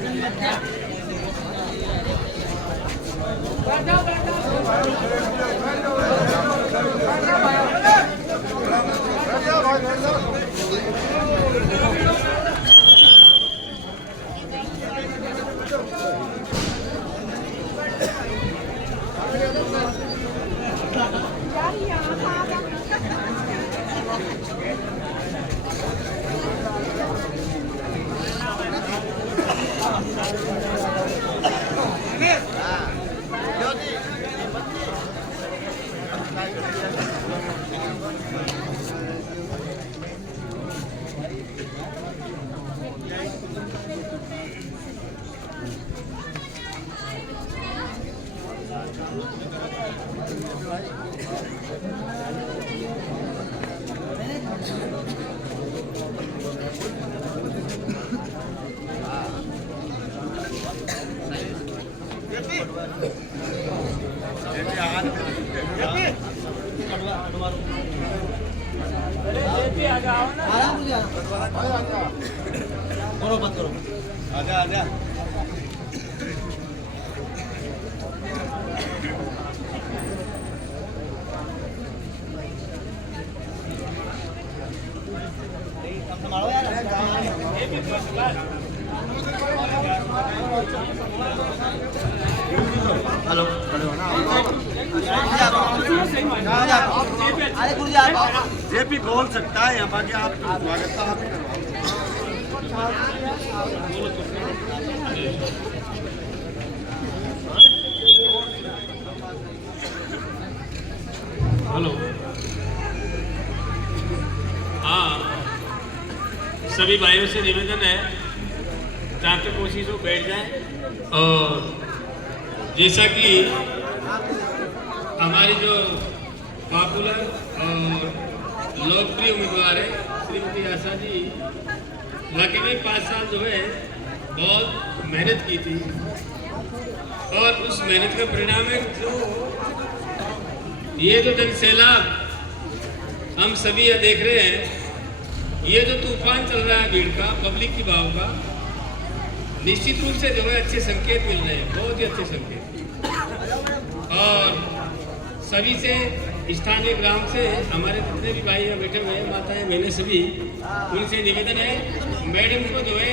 आजा hello JP बोल सकता है यहाँ बाकी आप स्वागत था हेलो। हाँ, सभी भाइयों से निवेदन है जहाँ तक कोशिश हो बैठ जाए। और जैसा कि हमारी जो पॉपुलर और लोकप्रिय उम्मीदवार है श्रीमती आशा जी, वाकई 5 साल जो है बहुत मेहनत की थी और उस मेहनत का परिणाम है जो ये जो जनसैलाब हम सभी यह देख रहे हैं, ये जो तूफान चल रहा है भीड़ का, पब्लिक की भाव का, निश्चित रूप से जो है अच्छे संकेत मिल रहे हैं, बहुत ही अच्छे संकेत। और सभी से, स्थानीय ग्राम से, हमारे जितने भी भाई यहाँ बैठे हुए हैं, माताएं बहनें सभी, उनसे निवेदन है मैडम को जो है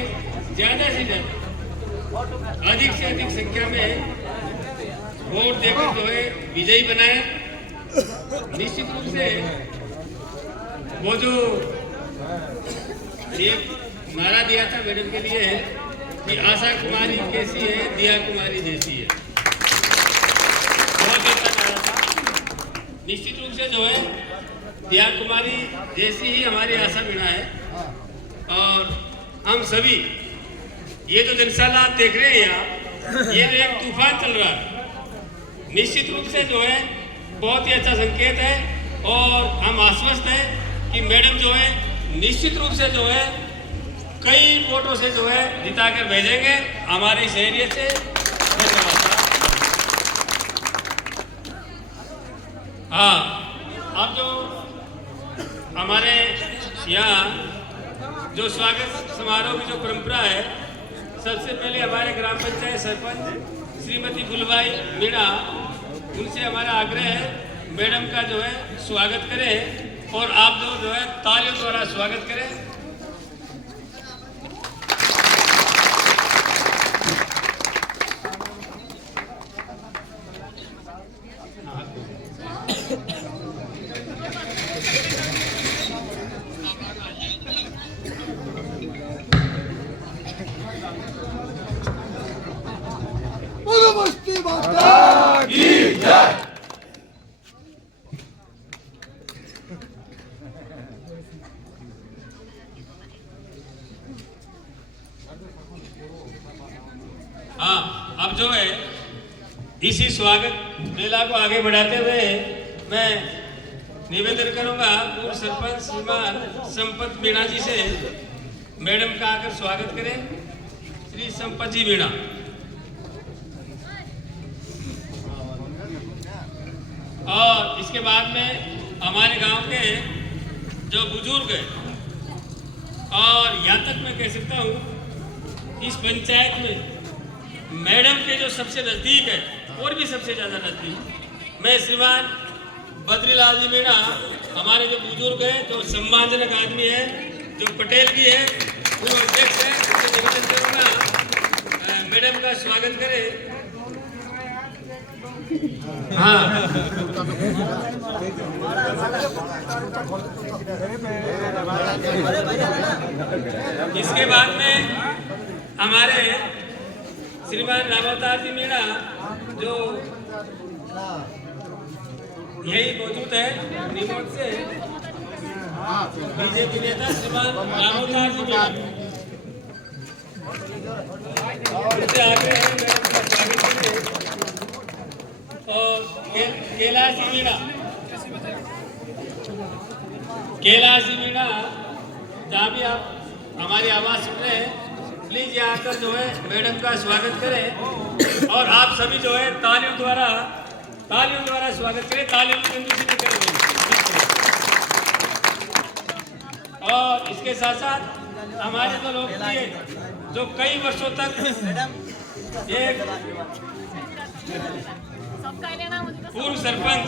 ज़्यादा से ज़्यादा अधिक से अधिक संख्या में वोट देकर जो है विजयी बनाए। निश्चित रूप से वो जो एक नारा दिया था मैडम के लिए कि आशा कुमारी कैसी है, दिया कुमारी जैसी है, बहुत अच्छा नारा था। निश्चित रूप से जो है दिया कुमारी जैसी ही हमारी आशा मीणा है। और हम सभी ये जो जनसैलाब आप देख रहे हैं यहाँ, ये जो एक तूफान चल रहा है, निश्चित रूप से जो है बहुत ही अच्छा संकेत है। और हम आश्वस्त हैं कि मैडम जो है निश्चित रूप से जो है कई वोटों से जो है जिता कर भेजेंगे हमारे इस एरिया से। धन्यवाद। हाँ, अब जो हमारे यहाँ जो स्वागत समारोह की जो परंपरा है, सबसे पहले हमारे ग्राम पंचायत सरपंच श्रीमती गुलबाई मीणा, उनसे हमारा आग्रह है मैडम का जो है स्वागत करें और आप जो है तालियों द्वारा स्वागत करें। हाँ, अब जो है इसी स्वागत मेला को आगे बढ़ाते हुए मैं निवेदन करूंगा पूर्व सरपंच श्रीमान संपत मीणा जी से, मैडम का आकर स्वागत करें। श्री संपत जी मीणा। और इसके बाद में हमारे गांव के जो बुजुर्ग हैं, और यहाँ तक मैं कह सकता हूँ कि इस पंचायत में मैडम के जो सबसे नज़दीक है और भी सबसे ज़्यादा नज़दीक, मैं श्रीमान बद्रीलाल जी मीणा, हमारे जो बुजुर्ग हैं, जो सम्मानजनक आदमी है, जो पटेल भी है, पूर्व अध्यक्ष है, उनसे निवेदन करूँगा मैडम का स्वागत करें। हाँ, इसके बाद में हमारे श्रीमान रामावतार जी मीणा जो यही मौजूद है रिमोट से, बीजेपी नेता श्रीमान रामावतार जी मीणा उनसे आग्रह है मैडम का स्वागत करें। और कैलाश जी मीणा, कैलाश जी मीणा, जहाँ भी आप हमारी आवाज़ सुन रहे हैं, प्लीज यहाँ आकर जो है मैडम का स्वागत करें और आप सभी जो है तालियों द्वारा स्वागत करें। तालियों से करें। और इसके साथ साथ हमारे तो लोकप्रिय जो कई वर्षों तक एक पूर्व सरपंच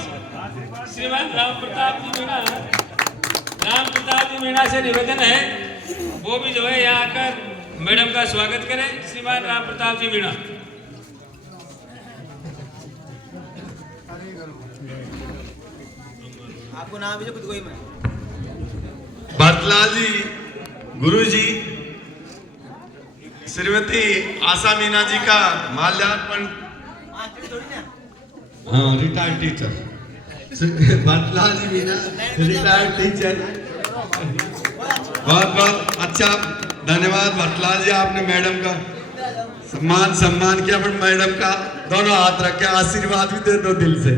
श्रीमान राम प्रताप जी मीणा से निवेदन है, वो भी जो है यहाँ आकर मैडम का स्वागत करें। श्रीमान राम प्रताप जी मीणा। आपको नाम भी कुछ कोई मैं भरतलाल जी, गुरु जी, श्रीमती आशा मीना जी का माल्यार्पण। हाँ, रिटायर्ड टीचर भरतलाल जी मीना, रिटायर्ड टीचर। बहुत बहुत अच्छा, धन्यवाद भरतलाल जी, आपने मैडम का सम्मान किया। बट मैडम का दोनों हाथ रख के आशीर्वाद भी दे दो दिल से।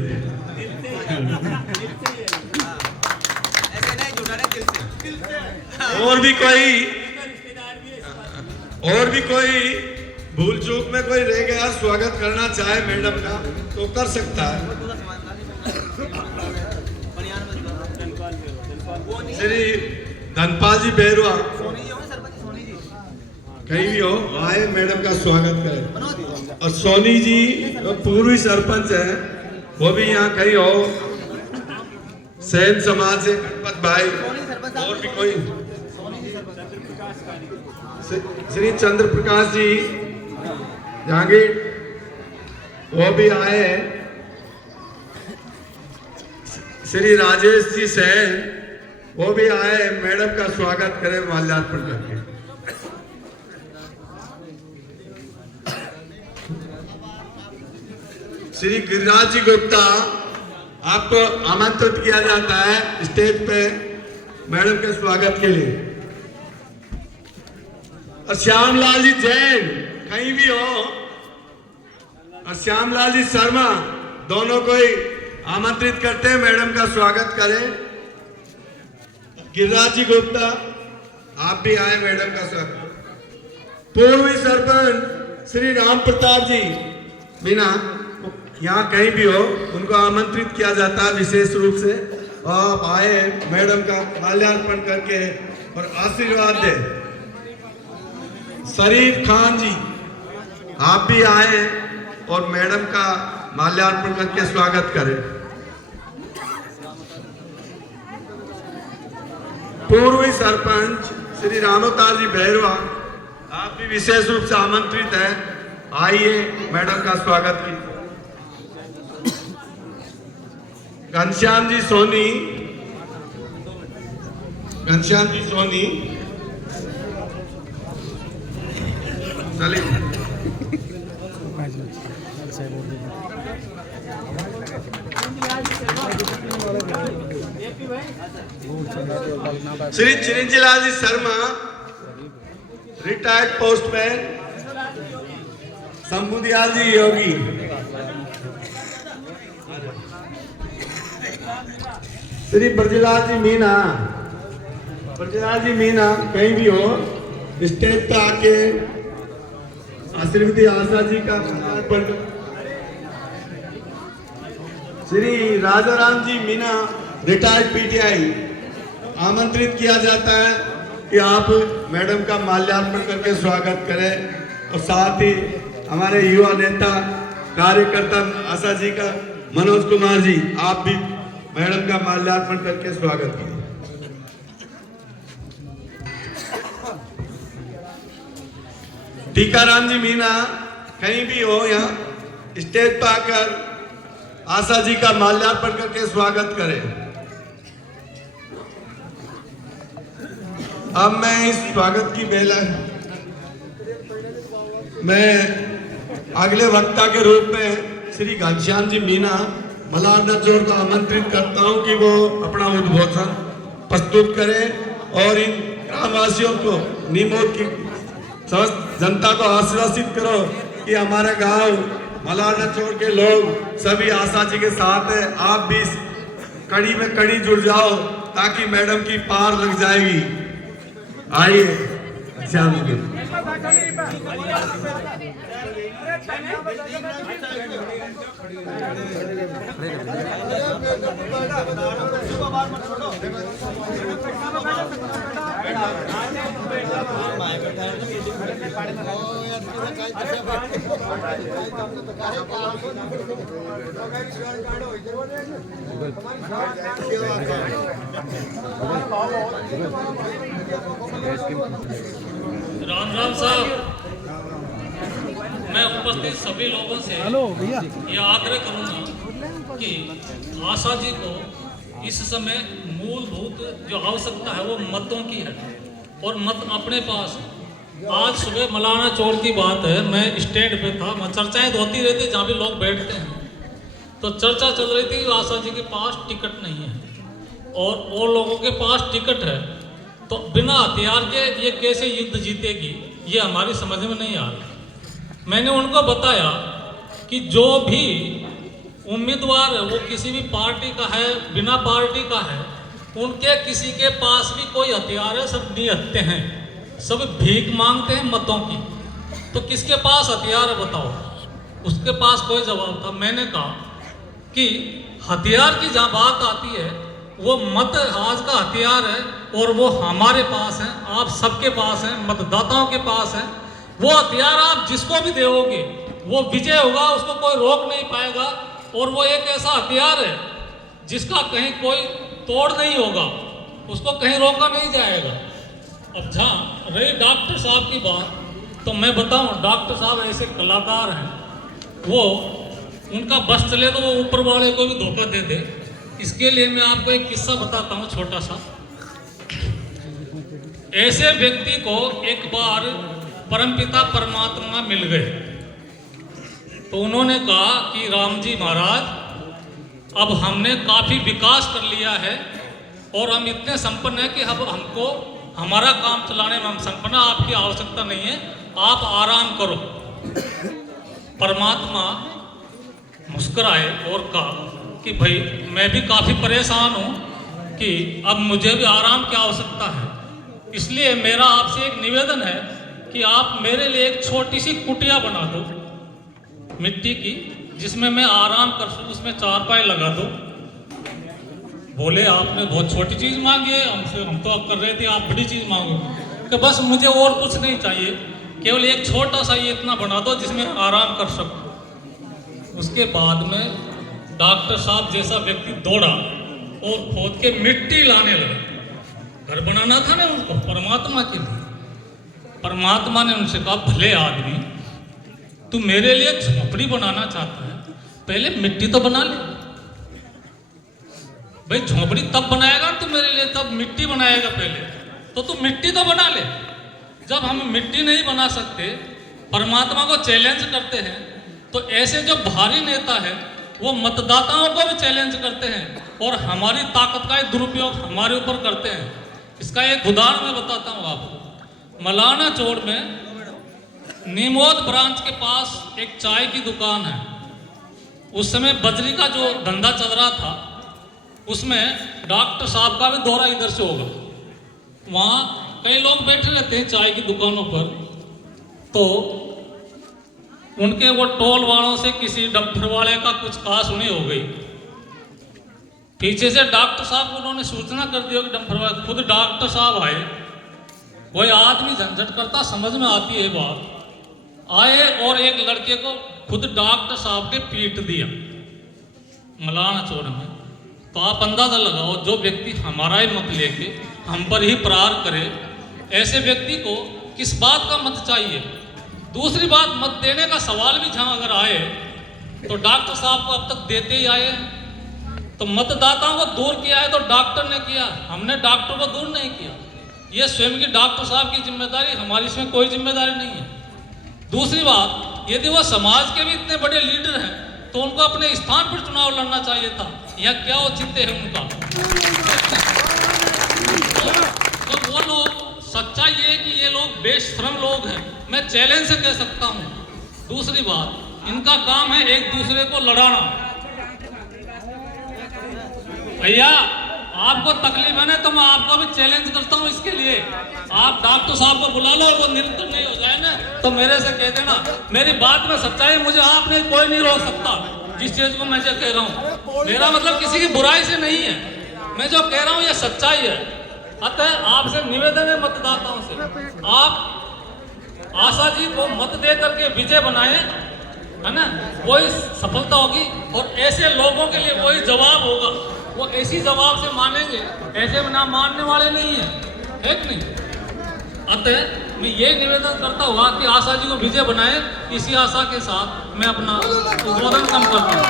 और भी कोई भूल चूक में कोई रह गया, स्वागत करना चाहे मैडम का तो कर सकता है। श्री धनपाल जी बेरुआ, कहीं भी हो आए, मैडम का स्वागत करें। और सोनी जी तो पूर्वी सरपंच है, वो भी यहाँ कहीं हो। सैन समाज से गणपत भाई, और भी कोई, श्री चंद्र प्रकाश जी जहांगीर, वो भी आए हैं। श्री राजेश जी सैन, वो भी आए, मैडम का स्वागत करें माल्यार्पण करके। श्री गिरिराज जी गुप्ता, आपको आमंत्रित किया जाता है स्टेज पे मैडम के स्वागत के लिए। और श्यामलाल जी जैन कहीं भी हो, और श्यामलाल जी शर्मा, दोनों को ही आमंत्रित करते हैं, मैडम का स्वागत करें। गिरिराज जी गुप्ता, आप भी आए, मैडम का स्वागत। पूर्वी सरपंच श्री राम प्रताप जी मीणा, यहाँ कहीं भी हो, उनको आमंत्रित किया जाता है विशेष रूप से। आप आए, मैडम का माल्यार्पण करके और आशीर्वाद दे। शरीफ खान जी, आप भी आए और मैडम का माल्यार्पण करके स्वागत करें। पूर्वी सरपंच श्री रामावतार जी भैरवा, आप भी विशेष रूप से आमंत्रित हैं, आइए, मैडम का स्वागत कीजिए। घनश्याम जी सोनी, चलिए। श्री चिरंजीलाल जी शर्मा, रिटायर्ड पोस्टमैन। शंभुदयाल जी योगी, श्री ब्रजलाल जी मीना, कहीं भी हो, स्टेज पे आके श्रीमती आशा जी का माल्यार्पण। श्री राजाराम जी मीना, रिटायर्ड पीटीआई, आमंत्रित किया जाता है कि आप मैडम का माल्यार्पण करके स्वागत करें। और साथ ही हमारे युवा नेता कार्यकर्ता आशा जी का मनोज कुमार जी, आप भी मैडम का माल्यार्पण करके स्वागत कीजिए। टीकाराम जी मीना कहीं भी हो यहाँ स्टेज पर आकर आशा जी का माल्यार्पण करके स्वागत करें। अब मैं इस स्वागत की बेला मैं अगले वक्ता के रूप में श्री घनश्याम जी मीना मलारना चोर को आमंत्रित करता हूं कि वो अपना उद्बोधन प्रस्तुत करें और इन ग्रामवासियों को निमोद की समस्त जनता को आश्वासित करो कि हमारा गांव मलारना चोर के लोग सभी आशा जी के साथ है। आप भी इस कड़ी में कड़ी जुड़ जाओ ताकि मैडम की पार लग जाएगी। आइए श्याम जी। राम राम साहब, मैं उपस्थित सभी लोगों से ये आग्रह करूंगा कि आशा जी को इस समय मूलभूत जो आवश्यकता है वो मतों की है और मत अपने पास है। आज सुबह मलाना चौर की बात है, मैं स्टैंड पे था, वहाँ चर्चाएं होती रहती जहाँ भी लोग बैठते हैं, तो चर्चा चल रही थी आशा जी के पास टिकट नहीं है और लोगों के पास टिकट है, तो बिना हथियार के ये कैसे युद्ध जीतेगी, ये हमारी समझ में नहीं आ रहा। मैंने उनको बताया कि जो भी उम्मीदवार है वो किसी भी पार्टी का है, बिना पार्टी का है, उनके किसी के पास भी कोई हथियार है, सब निहत्ते हैं, सब भीख मांगते हैं मतों की। तो किसके पास हथियार है बताओ? उसके पास कोई जवाब था। मैंने कहा कि हथियार की जहाँ बात आती है वो मत आज का हथियार है और वो हमारे पास है, आप सबके पास है, मतदाताओं के पास है। वो हथियार आप जिसको भी दोगे वो विजय होगा, उसको कोई रोक नहीं पाएगा और वो एक ऐसा हथियार है जिसका कहीं कोई तोड़ नहीं होगा, उसको कहीं रोका नहीं जाएगा। अब जहाँ रही डॉक्टर साहब की बात, तो मैं बताऊं डॉक्टर साहब ऐसे कलाकार हैं, वो उनका बस चले तो वो ऊपर वाले को भी धोखा दे दे। इसके लिए मैं आपको एक किस्सा बताता हूँ छोटा सा। ऐसे व्यक्ति को एक बार परमपिता परमात्मा मिल गए, तो उन्होंने कहा कि राम जी महाराज, अब हमने काफ़ी विकास कर लिया है और हम इतने संपन्न हैं कि अब हमको हमारा काम चलाने में हम संपन्न, आपकी आवश्यकता नहीं है, आप आराम करो। परमात्मा मुस्कुराए और कहा कि भाई मैं भी काफ़ी परेशान हूँ कि अब मुझे भी आराम की आवश्यकता है, इसलिए मेरा आपसे एक निवेदन है कि आप मेरे लिए एक छोटी सी कुटिया बना दो मिट्टी की, जिसमें मैं आराम कर सकूँ, उसमें चारपाई लगा दो। बोले आपने बहुत छोटी चीज़ मांगी है हमसे, हम तो अब कर रहे थे, आप बड़ी चीज़ मांगो। कि बस मुझे और कुछ नहीं चाहिए, केवल एक छोटा सा ये इतना बना दो जिसमें आराम कर सकूँ। उसके बाद में डॉक्टर साहब जैसा व्यक्ति दौड़ा और खोद के मिट्टी लाने लगा। घर बनाना था ना उनको परमात्मा के लिए। परमात्मा ने उनसे कहा, भले आदमी, तू मेरे लिए झोपड़ी बनाना चाहता है, पहले मिट्टी तो बना ले। भाई झोपड़ी तब बनाएगा तू मेरे लिए, तब मिट्टी बनाएगा पहले, तो तू मिट्टी तो बना ले। जब हम मिट्टी नहीं बना सकते, परमात्मा को चैलेंज करते हैं, तो ऐसे जो भारी नेता है वो मतदाताओं को भी चैलेंज करते हैं और हमारी ताकत का दुरुपयोग हमारे ऊपर करते हैं। इसका एक उदाहरण मैं बताता हूँ आपको। मलाना चौड़ में नीमोद ब्रांच के पास एक चाय की दुकान है। उस समय बजरी का जो धंधा चल रहा था, उसमें डॉक्टर साहब का भी दौरा इधर से होगा। वहाँ कई लोग बैठे रहते हैं चाय की दुकानों पर, तो उनके वो टोल वालों से किसी डंपर वाले का कुछ कहा-सुनी हो गई। पीछे से डॉक्टर साहब को उन्होंने सूचना कर दी कि डंपर वाले, खुद डॉक्टर साहब आए। कोई आदमी झंझट करता, समझ में आती है बात। आए और एक लड़के को खुद डॉक्टर साहब ने पीट दिया मलाना चौड़ में। तो आप अंदाजा लगाओ, जो व्यक्ति हमारा ही मत लेके हम पर ही प्रहार करे, ऐसे व्यक्ति को किस बात का मत चाहिए। दूसरी बात, मत देने का सवाल भी जहाँ अगर आए तो डॉक्टर साहब को अब तक देते ही आए हैं। तो मतदाताओं को दूर किया है तो डॉक्टर ने किया, हमने डॉक्टर को दूर नहीं किया। ये स्वयं की डॉक्टर साहब की जिम्मेदारी, हमारी इसमें कोई जिम्मेदारी नहीं है। दूसरी बात, यदि वो समाज के भी इतने बड़े लीडर हैं तो उनको अपने स्थान पर चुनाव लड़ना चाहिए था। यह क्या औचित्य है उनका? तो वो लोग, सच्चाई ये है कि ये लोग बेशर्म लोग हैं, मैं चैलेंज से कह सकता हूँ। दूसरी बात, इनका काम है एक दूसरे को लड़ाना। भैया आपको तकलीफ है ना, तो मैं आपको भी चैलेंज करता हूँ इसके लिए। आप डॉक्टर साहब को बुला लो और वो निरंतर नहीं हो जाए ना तो मेरे से कह देना। मेरी बात में सच्चाई, मुझे आपने कोई नहीं रोक सकता जिस चीज को मैं जो कह रहा हूँ। मेरा मतलब किसी की बुराई से नहीं है, मैं जो कह रहा हूँ ये सच्चाई है। अतः आपसे निवेदन है मतदाताओं से, आप आशा जी को मत दे करके विजय बनाए, है ना, वही सफलता होगी। और ऐसे लोगों के लिए वही जवाब होगा, वो ऐसी जवाब से मानेंगे, ऐसे ना मानने वाले नहीं है कि नहीं। अतः मैं ये निवेदन करता हुआ कि आशा जी को विजय बनाए, इसी आशा के साथ मैं अपना उद्बोधन कम करता हूँ।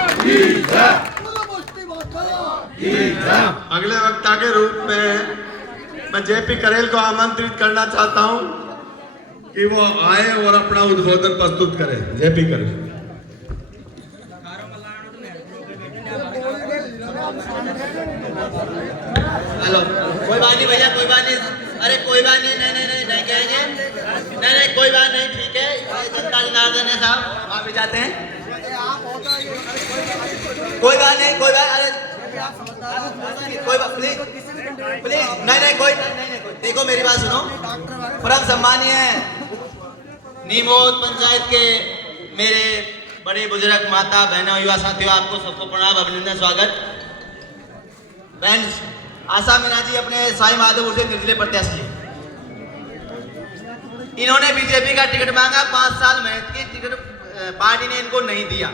अगले वक्ता के रूप में मैं जेपी करेल को आमंत्रित करना चाहता हूं कि वो आए और अपना उद्बोधन प्रस्तुत करें। जेपी करेल। हेलो, कोई बात नहीं भैया, कोई बात नहीं। अरे कोई बात नहीं, नहीं कहेंगे, नहीं कोई बात नहीं, ठीक है। जनता जनार्दन है साहब, वहाँ भी जाते हैं। कोई बात नहीं, कोई बात, अरे कोई बात, प्लीज प्लीज, नहीं कोई नहीं। देखो मेरी बात सुनो। परम सम्मानीय नीमोद पंचायत के मेरे बड़े बुजुर्ग, माता, बहनों, युवा साथियों, आपको सबको प्रणाम, अभिनंदन, स्वागत। बहन आशा मीना जी अपने साई माधोपुर से निर्दलीय प्रत्याशी, इन्होंने बीजेपी का टिकट मांगा। 5 साल मेहनत की, टिकट पार्टी ने इनको नहीं दिया।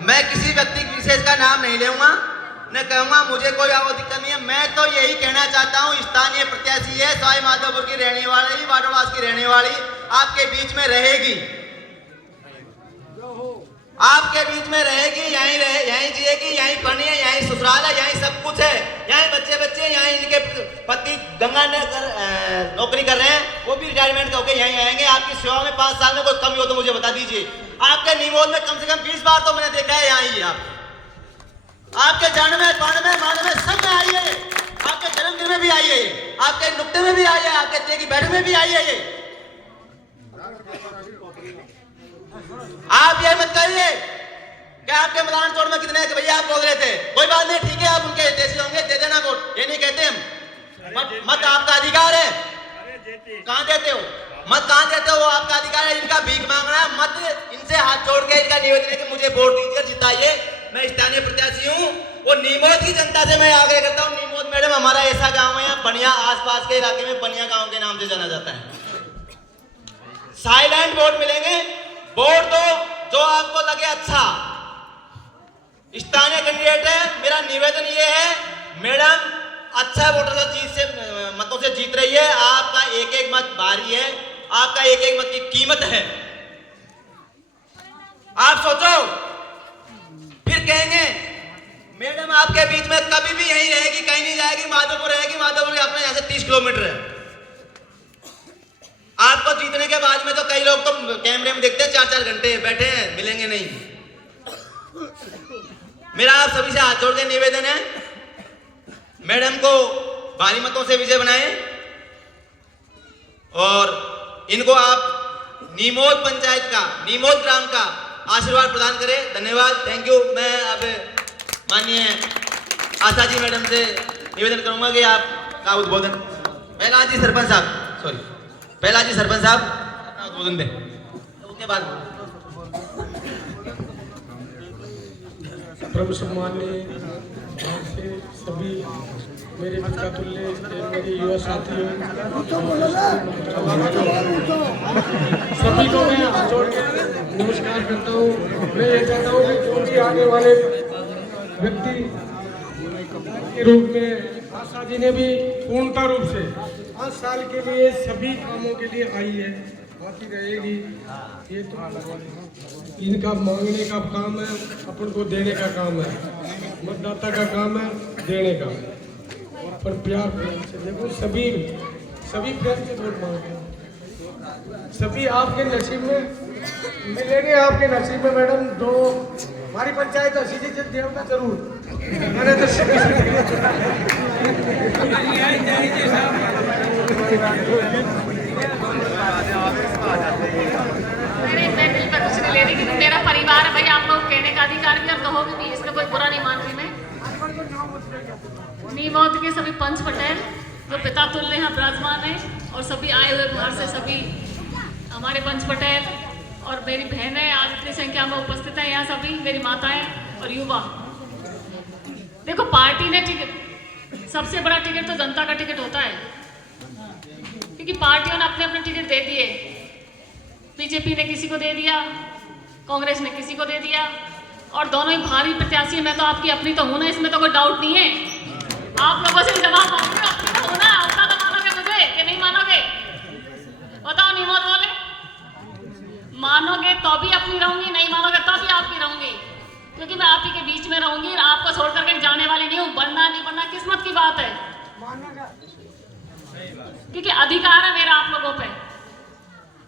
मैं किसी व्यक्ति विशेष का नाम नहीं लूंगा, न कहूंगा मुझे कोई दिक्कत नहीं है। मैं तो यही कहना चाहता हूं, स्थानीय प्रत्याशी है, साई माधोपुर की रहने वाली, वाटरवास की रहने वाली, आपके बीच में रहेगी, आपके बीच में रहेगी, यहीं जिएगी, यहीं पढ़नी है, यहीं ससुराल है, यहीं सब कुछ है, यहीं बच्चे, यहीं इनके पति गंगानगर नौकरी कर रहे हैं, वो भी रिटायरमेंट होकर यहीं आएंगे। आपकी सेवा में 5 साल में कोई कमी हो तो मुझे बता दीजिए। आपके नीमोद में कम से कम 20 बार तो मैंने देखा है, यहाँ ही आपके जाने में, पाने में, माने में, सब में आई है। आपके जन्मदिन में भी आई है, आपके नुक्ते में भी आई है, आपके तेगी बैठ में भी आई है। आप ये मत कहिए कि आपके मलान चौड़ में कितने के भैया आप बोल रहे थे। कोई बात नहीं, ठीक है, आप उनके हितैषी होंगे, दे देना वोट, ये नहीं कहते हम। मत आपका अधिकार है, कहाँ देते हो मत, कहाँ देते हो, वो आपका अधिकार है। इनका भीख मांगना है, मत इनसे हाथ जोड़ के इनका निवेदन है कि मुझे वोट दीजिए, जिताइए। मैं स्थानीय प्रत्याशी हूँ, वो नीमोद की जनता से मैं आग्रह करता हूँ। नीमोद मैडम हमारा ऐसा गाँव है, यहाँ बनिया आसपास के इलाके में बनिया गाँव के नाम से जाना जाता है। साइलेंट वोट मिलेंगे, वोट दो जो आपको लगे अच्छा। स्थानीय कैंडिडेट है, मेरा निवेदन ये है, मैडम अच्छा वोटर मतों से जीत रही है। आपका एक एक मत भारी है, आपका एक एक मत की कीमत है। आप सोचो, फिर कहेंगे मैडम आपके बीच में कभी भी यहीं रहेगी, कहीं नहीं जाएगी, माधोपुर रहेगी। माधोपुर अपने यहाँ से 30 किलोमीटर है। आपको जीतने के बाद में तो कई लोग तो कैमरे में देखते हैं 4-4 घंटे बैठे हैं, मिलेंगे नहीं। मेरा आप सभी से हाथ जोड़ के निवेदन है, मैडम को भारी मतों से विजय बनाएं और इनको आप नीमोद पंचायत का, नीमोद ग्राम का आशीर्वाद प्रदान करें। धन्यवाद, थैंक यू। मैं अब माननीय आशा जी मैडम से निवेदन करूंगा कि आपका उद्बोधन पहला जी सरपंच साहब अपना उद्बोधन दें, उसके बाद परम सम्माननीय सभी मेरे मित्रतुल्य मेरे युवा साथियों सभी को मैं हाथ जोड़ के नमस्कार करता हूँ। मैं ये चाहता हूँ कि जो भी आने वाले व्यक्ति के रूप में आशा जी ने भी पूर्णता रूप से 5 साल के लिए सभी कामों के लिए आई है, आती रहेगी। ये तो इनका मांगने का काम है, अपन को देने का काम है, मतदाता का काम है देने का। पर प्यार से देखो, सभी प्यार से वोट मांगते हैं, सभी आपके नसीब में मिलेंगे। आपके नसीब में मैडम जो हमारी पंचायत तो सीधे जब देवता जरूर मैंने तो मैं दिल पर कुछ नहीं ले रही, क्योंकि मेरा परिवार है भाई। आप लोग कहने का अधिकार भी और कहोगे भी, इसमें कोई बुरा नहीं मान रही मैं। नीमौत के सभी पंच पटेल जो पिता तुल्य यहाँ विराजमान है, और सभी आए हुए बाहर से सभी हमारे पंच पटेल और मेरी बहनें आज इतनी संख्या में उपस्थित हैं यहाँ, सभी मेरी माताएं और युवा। देखो, पार्टी ने टिकट, सबसे बड़ा टिकट तो जनता का टिकट होता है, क्योंकि पार्टियों ने अपने अपने टिकट दे दिए। बीजेपी ने किसी को दे दिया, कांग्रेस ने किसी को दे दिया, और दोनों ही भारी प्रत्याशी हैं। मैं तो आपकी अपनी तो हूं ना, इसमें तो कोई डाउट नहीं है। आप लोगों से जवाब मांगूंगा, अपनी तो हूं ना। उतना तो मानोगे मुझे कि नहीं मानोगे? बताओ, नहीं बोले मानोगे तो भी अपनी रहूंगी, नहीं मानोगे तो भी आपकी रहूंगी, क्योंकि मैं आप ही के बीच में रहूंगी। आपको छोड़ करके जाने वाली नहीं हूँ। बनना नहीं बनना किस्मत की बात है, क्योंकि अधिकार है मेरा आप लोगों पे।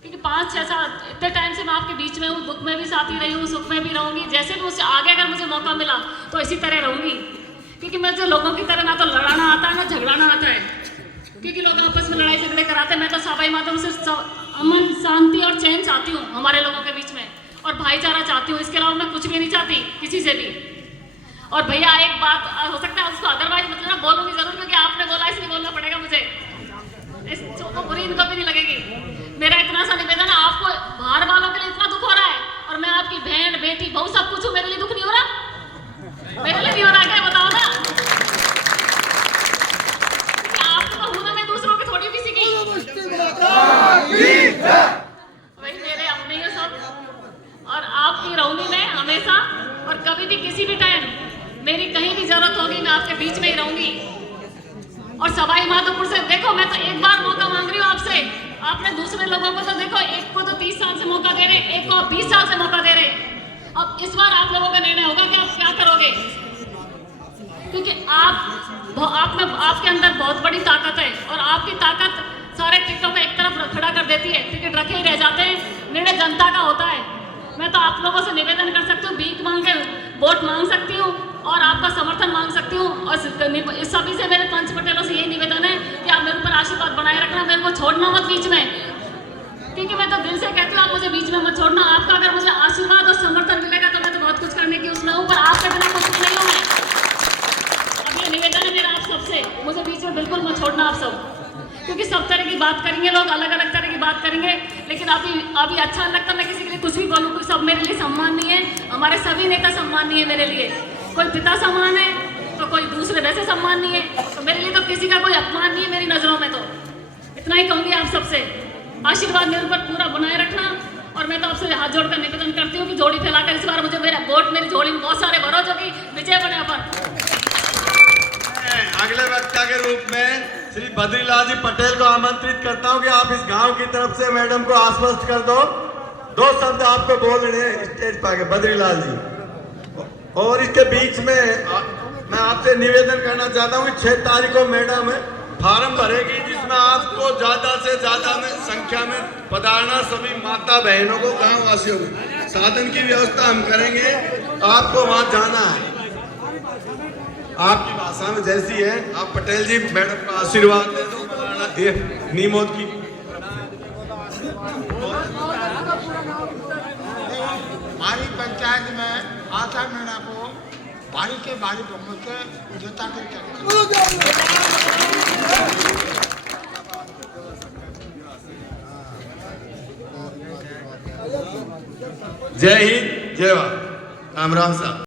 क्योंकि 5-6 साल इतने टाइम से मैं आपके बीच में हूँ, दुख में भी साथी रही हूँ, सुख में भी रहूंगी। जैसे भी मुझसे आगे अगर मुझे मौका मिला तो इसी तरह रहूंगी, क्योंकि मुझे लोगों की तरह ना तो लड़ाना आता है ना झगड़ाना आता है। क्योंकि लोग आपस में लड़ाई झगड़े कराते हैं, मैं तो सबाई माध्यम से अमन, शांति और चैन चाहती हूँ हमारे लोगों के बीच में, और भाईचारा चाहती हूँ। इसके अलावा मैं कुछ भी नहीं चाहती किसी से भी। और भैया, एक बात हो सकता है उसको अदरवाइज मतलब बोलूंगी जरूर, क्योंकि आपने बोला इसलिए बोलना पड़ेगा मुझे। तो बुरी इनको भी नहीं लगेगी। मेरा इतना सा निवेदन है, आपको बाहर वालों के लिए इतना दुख हो रहा है, और मैं आपकी बहन, बेटी, बहू सब कुछ हूँ, मेरे लिए दुख नहीं हो रहा? मेरे लिए नहीं हो रहा क्या? बताओ ना। आपको तो हूं ना, मैं दूसरों की थोड़ी किसी की। वही मेरे अपने ही सब, और आपकी रहूंगी मैं हमेशा। और कभी भी किसी भी टाइम मेरी कहीं भी जरूरत होगी, मैं आपके बीच में ही रहूंगी। और सवाई माधोपुर से देखो, मैं तो एक बार मौका मांग रही हूँ आपसे। आपने दूसरे लोगों को तो देखो, एक को तो 30 साल से मौका दे रहे, एक को 20 साल से मौका दे रहे। अब इस बार आप लोगों का निर्णय होगा कि आप क्या करोगे, क्योंकि आप में आपके अंदर बहुत बड़ी ताकत है, और आपकी ताकत सारे टिकटों को एक तरफ खड़ा कर देती है। टिकट रखे ही रह जाते हैं, निर्णय जनता का होता है। मैं तो आप लोगों से निवेदन कर सकती हूँ, भीख मांग के वोट मांग सकती हूँ, और आपका समर्थन मांग सकती हूँ। और इस सभी से मेरे पंच पटेलों से यही निवेदन है कि आप मेरे ऊपर आशीर्वाद बनाए रखना, मेरे को छोड़ना मत बीच में, क्योंकि मैं तो दिल से कहती हूँ आप मुझे बीच में मत छोड़ना। आपका अगर मुझे आशीर्वाद और समर्थन मिलेगा तो मैं तो बहुत कुछ करने की उसमें हूँ, पर आपके बिना कुछ भी नहीं हूँ मैं। अब ये निवेदन है मेरा आप सबसे, मुझे बीच में बिल्कुल मत छोड़ना आप सब, क्योंकि सब तरह की बात करेंगे लोग, अलग अलग तरह की बात करेंगे। लेकिन अभी अच्छा लगता मैं किसी के लिए कुछ भी बोलूँ, कोई सब मेरे लिए सम्मान नहीं है। हमारे सभी नेता सम्मान नहीं है मेरे लिए। कोई पिता सम्मान है तो कोई दूसरे वैसे सम्मान नहीं है, तो मेरे लिए तो किसी का कोई अपमान नहीं है मेरी नजरों में। तो इतना ही कहूंगी आप सबसे, आशीर्वाद मेरे ऊपर पूरा बनाए रखना। और मैं तो आपसे हाथ जोड़कर निवेदन करती हूँ कि जोड़ी फैलाकर इस बार मुझे मेरा वोट मेरी झोली में बहुत सारे भरो, जो कि विजय बने अपन। अगले वक्ता के रूप में श्री बद्रीलाल जी पटेल को आमंत्रित करता हूं कि आप इस गांव की तरफ से मैडम को आश्वस्त कर दो। 2 शब्द आपको बोलने हैं स्टेज पर आके, बद्रीलाल जी। और इसके बीच में मैं आपसे निवेदन करना चाहता हूं कि 6 तारीख को मैडम फार्म भरेगी, जिसमें आपको ज्यादा से ज्यादा में संख्या में पधारना, सभी माता बहनों को, गाँव वासियों को। साधन की व्यवस्था हम करेंगे, आपको वहां जाना है। आपकी भाषा में जैसी है, आप पटेल जी मैडम का आशीर्वाद दे दो। नीमौत की हमारी पंचायत में आशा मीणा को भारी के भारी बहुमत से जिता करके जय हिंद, जय भारत। राम राम साहब।